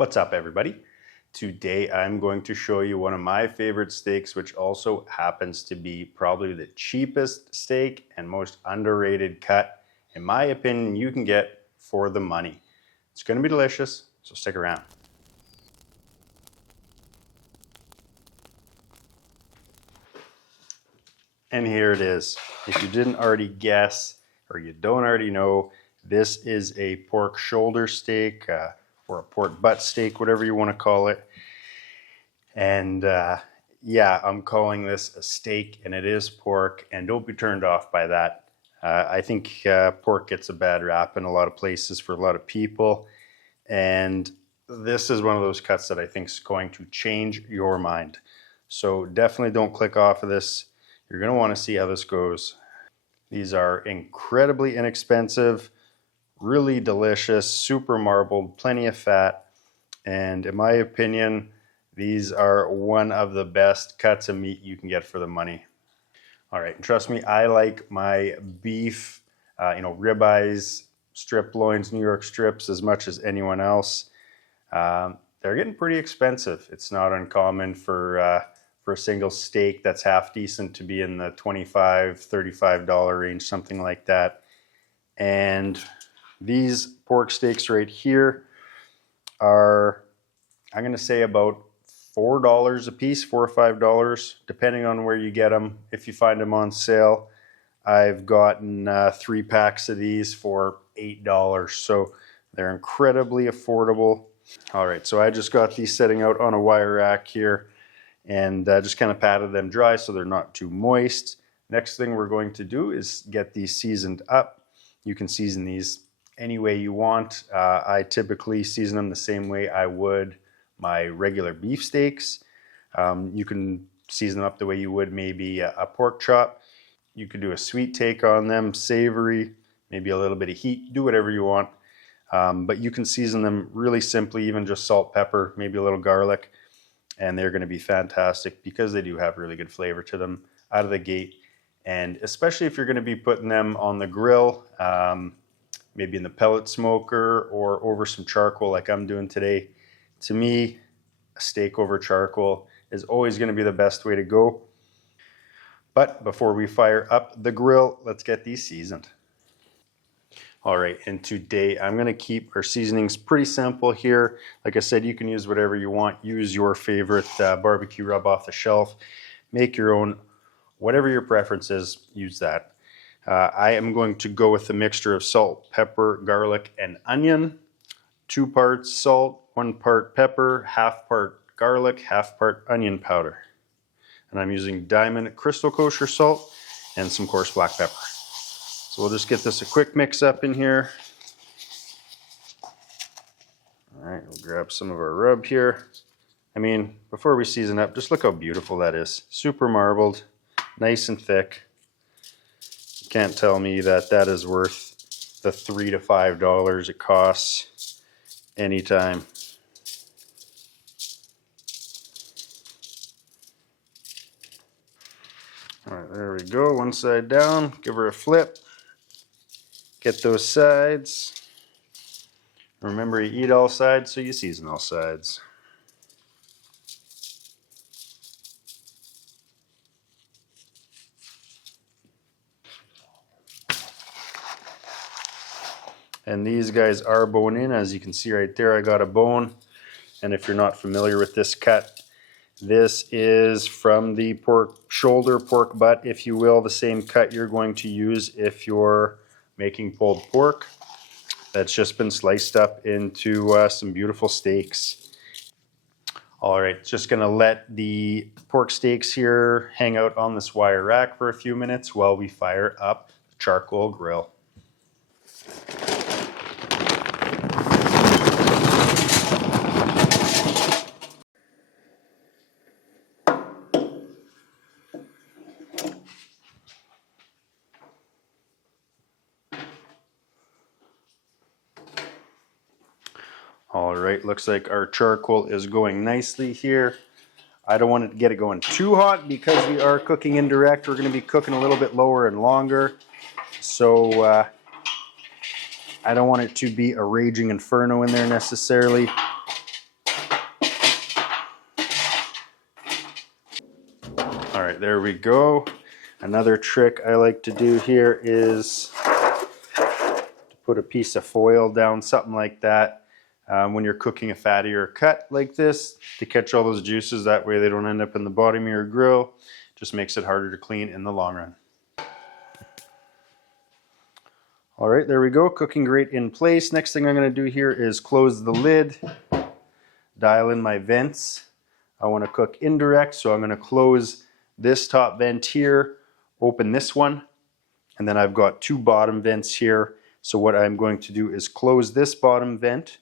What's up, everybody? Today I'm going to show you one of my favorite steaks, which also happens to be probably the cheapest steak and most underrated cut, in my opinion, you can get for the money. It's going to be delicious, so stick around. And here it is. If you didn't already guess, or you don't already know, this is a pork shoulder steak, or a pork butt steak, whatever you want to call it. And yeah, I'm calling this a steak, and it is pork, and don't be turned off by that. I think pork gets a bad rap in a lot of places for a lot of people, and this is one of those cuts that I think is going to change your mind. So definitely don't click off of this. You're going to want to see how this goes. These are incredibly inexpensive, really delicious, super marbled, plenty of fat, and in my opinion, these are one of the best cuts of meat you can get for the money. All right, and trust me, I like my beef, ribeyes, strip loins, New York strips as much as anyone else. They're getting pretty expensive. It's not uncommon for a single steak that's half decent to be in the $25, $35 range, something like that. And these pork steaks right here are, I'm going to say, about $4 a piece, $4 or $5, depending on where you get them. If you find them on sale, I've gotten 3 packs of these for $8, so they're incredibly affordable. All right, so I just got these setting out on a wire rack here, and just kind of patted them dry so they're not too moist. Next thing we're going to do is get these seasoned up. You can season these any way you want. I typically season them the same way I would my regular beef steaks. You can season them up the way you would maybe a pork chop. You could do a sweet take on them, savory, maybe a little bit of heat, do whatever you want. But you can season them really simply, even just salt, pepper, maybe a little garlic, and they're going to be fantastic because they do have really good flavor to them out of the gate. And especially if you're going to be putting them on the grill, maybe in the pellet smoker or over some charcoal like I'm doing today. To me, a steak over charcoal is always going to be the best way to go. But before we fire up the grill, let's get these seasoned. All right, and today I'm going to keep our seasonings pretty simple here. Like I said, you can use whatever you want. Use your favorite barbecue rub off the shelf. Make your own. Whatever your preference is, use that. I am going to go with a mixture of salt, pepper, garlic, and onion. 2 parts salt, 1 part pepper, half part garlic, half part onion powder. And I'm using Diamond Crystal Kosher salt and some coarse black pepper. So we'll just get this a quick mix up in here. All right, we'll grab some of our rub here. I mean, before we season up, just look how beautiful that is. Super marbled, nice and thick. You can't tell me that that is worth the $3 to $5 it costs anytime. All right, there we go. One side down, give her a flip. Get those sides. Remember, you eat all sides, so you season all sides. And these guys are bone in, as you can see right there. I got a bone. And if you're not familiar with this cut, this is from the pork shoulder, pork butt, if you will, the same cut you're going to use if you're making pulled pork. That's just been sliced up into some beautiful steaks. All right, just gonna let the pork steaks here hang out on this wire rack for a few minutes while we fire up the charcoal grill. All right, looks like our charcoal is going nicely here. I don't want to get it going too hot because we are cooking indirect. We're going to be cooking a little bit lower and longer. So I don't want it to be a raging inferno in there necessarily. right, there we go. Another trick I like to do here is to put a piece of foil down, something like that, when you're cooking a fattier cut like this, to catch all those juices. That way they don't end up in the bottom of your grill. Just makes it harder to clean in the long run. All right, there we go, cooking grate in place. Next thing I'm going to do here is close the lid, dial in my vents. I want to cook indirect, so I'm going to close this top vent here, open this one, and then I've got two bottom vents here. So what I'm going to do is close this bottom vent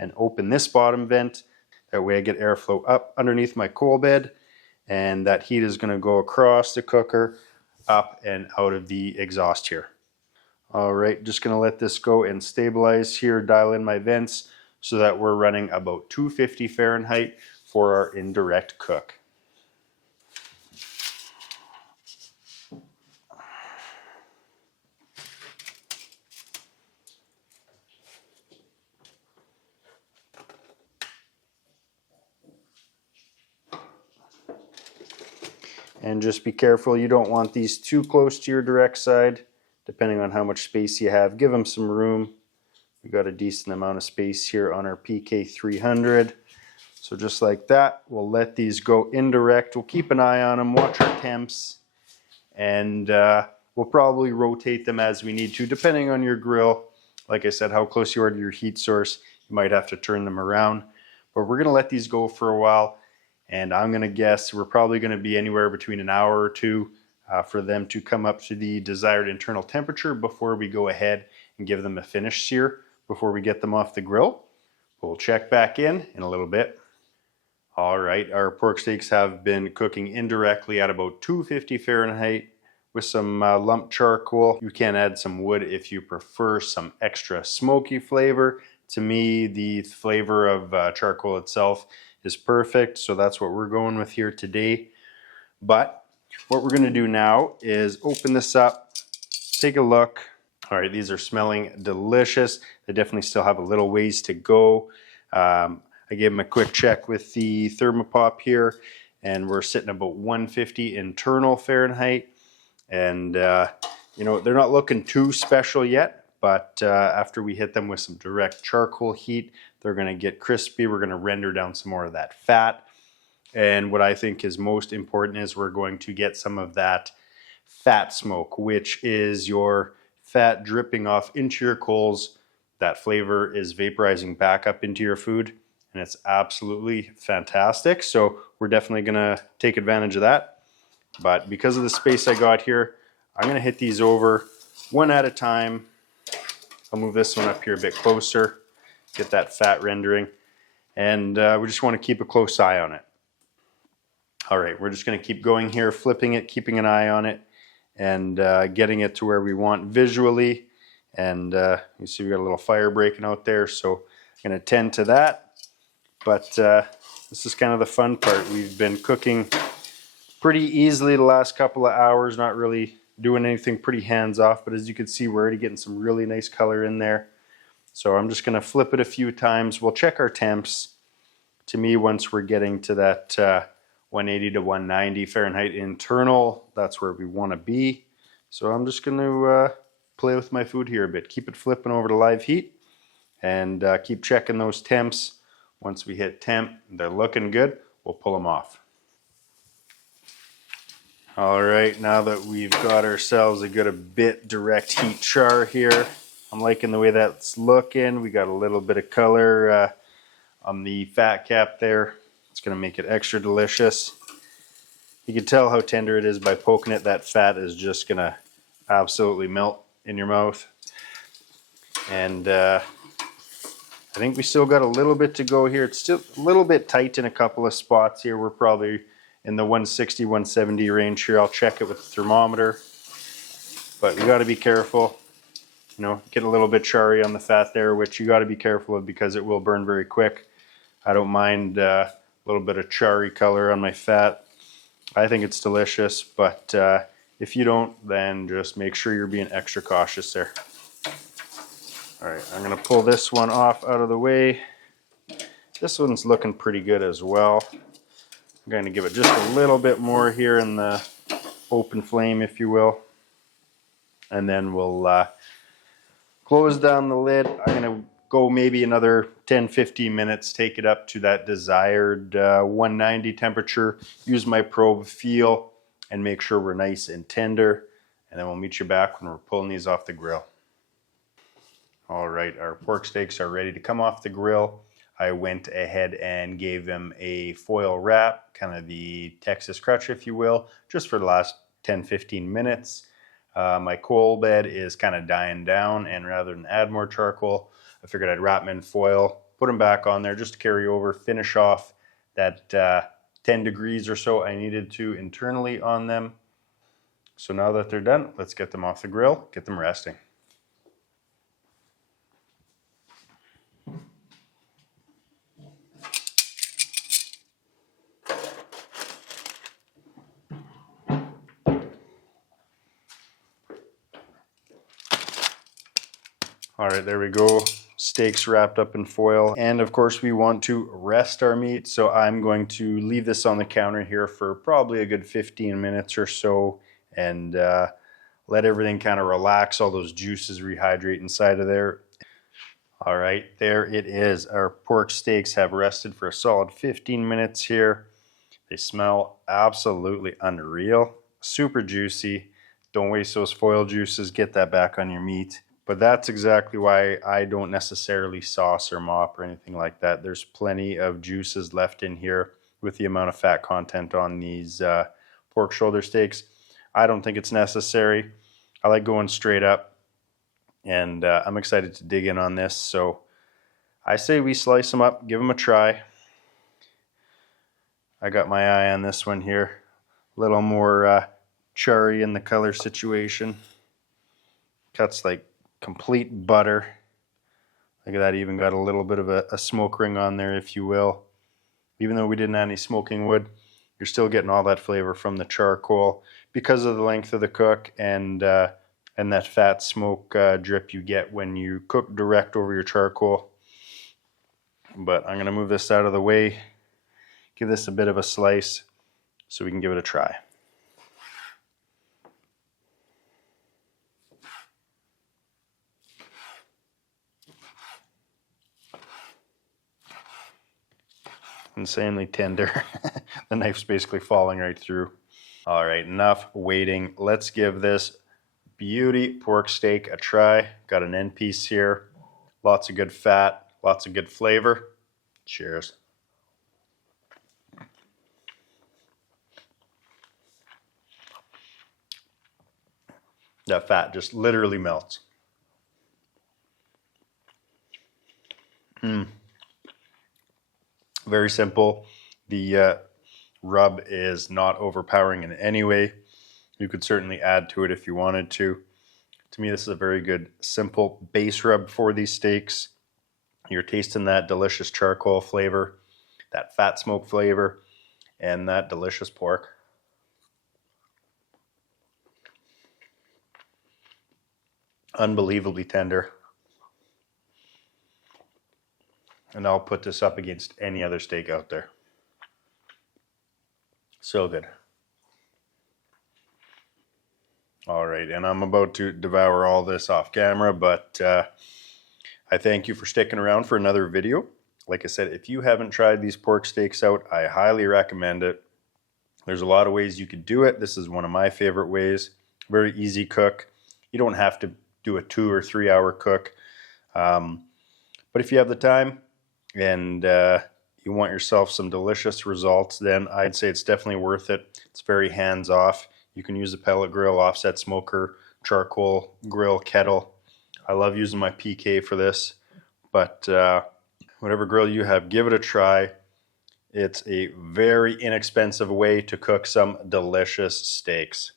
and open this bottom vent. That way I get airflow up underneath my coal bed, and that heat is going to go across the cooker, up and out of the exhaust here. All right, just going to let this go and stabilize here, dial in my vents so that we're running about 250 Fahrenheit for our indirect cook. And just be careful, you don't want these too close to your direct side. Depending on how much space you have, give them some room. We've got a decent amount of space here on our PK300. So just like that, we'll let these go indirect. We'll keep an eye on them, watch our temps, and we'll probably rotate them as we need to, depending on your grill. Like I said, how close you are to your heat source, you might have to turn them around. But we're gonna let these go for a while, and I'm gonna guess we're probably gonna be anywhere between an hour or two for them to come up to the desired internal temperature before we go ahead and give them a finish sear before we get them off the grill. We'll check back in a little bit. All right, our pork steaks have been cooking indirectly at about 250 Fahrenheit with some lump charcoal. You can add some wood if you prefer some extra smoky flavor. To me, the flavor of charcoal itself is perfect, so that's what we're going with here today. But what we're going to do now is open this up, take a look. All right, these are smelling delicious. They definitely still have a little ways to go. I gave them a quick check with the thermopop here, and we're sitting about 150 internal Fahrenheit. And you know, they're not looking too special yet, but after we hit them with some direct charcoal heat, they're going to get crispy. We're going to render down some more of that fat. And what I think is most important is we're going to get some of that fat smoke, which is your fat dripping off into your coals. That flavor is vaporizing back up into your food, and it's absolutely fantastic. So we're definitely gonna take advantage of that. But because of the space I got here, I'm gonna hit these over one at a time. I'll move this one up here a bit closer, get that fat rendering, and we just want to keep a close eye on it. All right, we're just going to keep going here, flipping it, keeping an eye on it, and getting it to where we want visually. And you see we got a little fire breaking out there, so I'm going to tend to that. But this is kind of the fun part. We've been cooking pretty easily the last couple of hours, not really doing anything, pretty hands off. But as you can see, we're already getting some really nice color in there. So I'm just going to flip it a few times. We'll check our temps. To me, once we're getting to that 180 to 190 Fahrenheit internal, that's where we want to be. So I'm just going to play with my food here a bit, keep it flipping over to live heat, and keep checking those temps. Once we hit temp, they're looking good, we'll pull them off. All right, now that we've got ourselves a good bit direct heat char here, I'm liking the way that's looking. We got a little bit of color on the fat cap there. It's going to make it extra delicious. You can tell how tender it is by poking it. That fat is just going to absolutely melt in your mouth. And I think we still got a little bit to go here. It's still a little bit tight in a couple of spots here. We're probably in the 160, 170 range here. I'll check it with the thermometer. But we got to be careful. You know, get a little bit charry on the fat there, which you got to be careful of because it will burn very quick. I don't mind a little bit of charry color on my fat. I think it's delicious, but if you don't, then just make sure you're being extra cautious there. All right, I'm gonna pull this one off out of the way. This one's looking pretty good as well. I'm going to give it just a little bit more here in the open flame, if you will. And then we'll close down the lid. I'm going to go maybe another 10-15 minutes, take it up to that desired 190 temperature, use my probe, feel, and make sure we're nice and tender. And then we'll meet you back when we're pulling these off the grill. All right, our pork steaks are ready to come off the grill. I went ahead and gave them a foil wrap, kind of the Texas crutch, if you will, just for the last 10-15 minutes. My coal bed is kind of dying down, and rather than add more charcoal, I figured I'd wrap them in foil, put them back on there just to carry over, finish off that 10 degrees or so I needed to internally on them. So now that they're done, let's get them off the grill, get them resting. All right, there we go. Steaks wrapped up in foil. And of course we want to rest our meat. So I'm going to leave this on the counter here for probably a good 15 minutes or so and let everything kind of relax, all those juices rehydrate inside of there. All right, there it is. Our pork steaks have rested for a solid 15 minutes here. They smell absolutely unreal, super juicy. Don't waste those foil juices, get that back on your meat. But that's exactly why I don't necessarily sauce or mop or anything like that. There's plenty of juices left in here with the amount of fat content on these pork shoulder steaks. I don't think it's necessary. I like going straight up, and I'm excited to dig in on this. So I say we slice them up, give them a try. I got my eye on this one here. A little more charry in the color situation. Cuts like complete butter. Look at that, even got a little bit of a smoke ring on there, if you will. Even though we didn't add any smoking wood, you're still getting all that flavor from the charcoal because of the length of the cook and that fat smoke drip you get when you cook direct over your charcoal. But I'm going to move this out of the way, give this a bit of a slice so we can give it a try. Insanely tender. The knife's basically falling right through. All right, enough waiting. Let's give this beauty pork steak a try. Got an end piece here. Lots of good fat, lots of good flavor. Cheers. That fat just literally melts. Very simple. The rub is not overpowering in any way. You could certainly add to it if you wanted to. To me, this is a very good, simple base rub for these steaks. You're tasting that delicious charcoal flavor, that fat smoke flavor, and that delicious pork. Unbelievably tender. And I'll put this up against any other steak out there. So good. All right, and I'm about to devour all this off camera, but I thank you for sticking around for another video. Like I said, if you haven't tried these pork steaks out, I highly recommend it. There's a lot of ways you could do it. This is one of my favorite ways. Very easy cook. You don't have to do a 2 or 3 hour cook. But if you have the time, and you want yourself some delicious results, then I'd say it's definitely worth it. It's very hands-off. You can use a pellet grill, offset smoker, charcoal grill, kettle. I love using my PK for this, but whatever grill you have, give it a try. It's a very inexpensive way to cook some delicious steaks.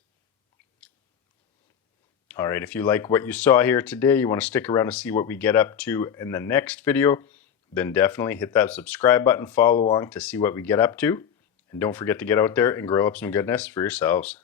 All right, if you like what you saw here today, you want to stick around to see what we get up to in the next video, then definitely hit that subscribe button, follow along to see what we get up to. And don't forget to get out there and grill up some goodness for yourselves.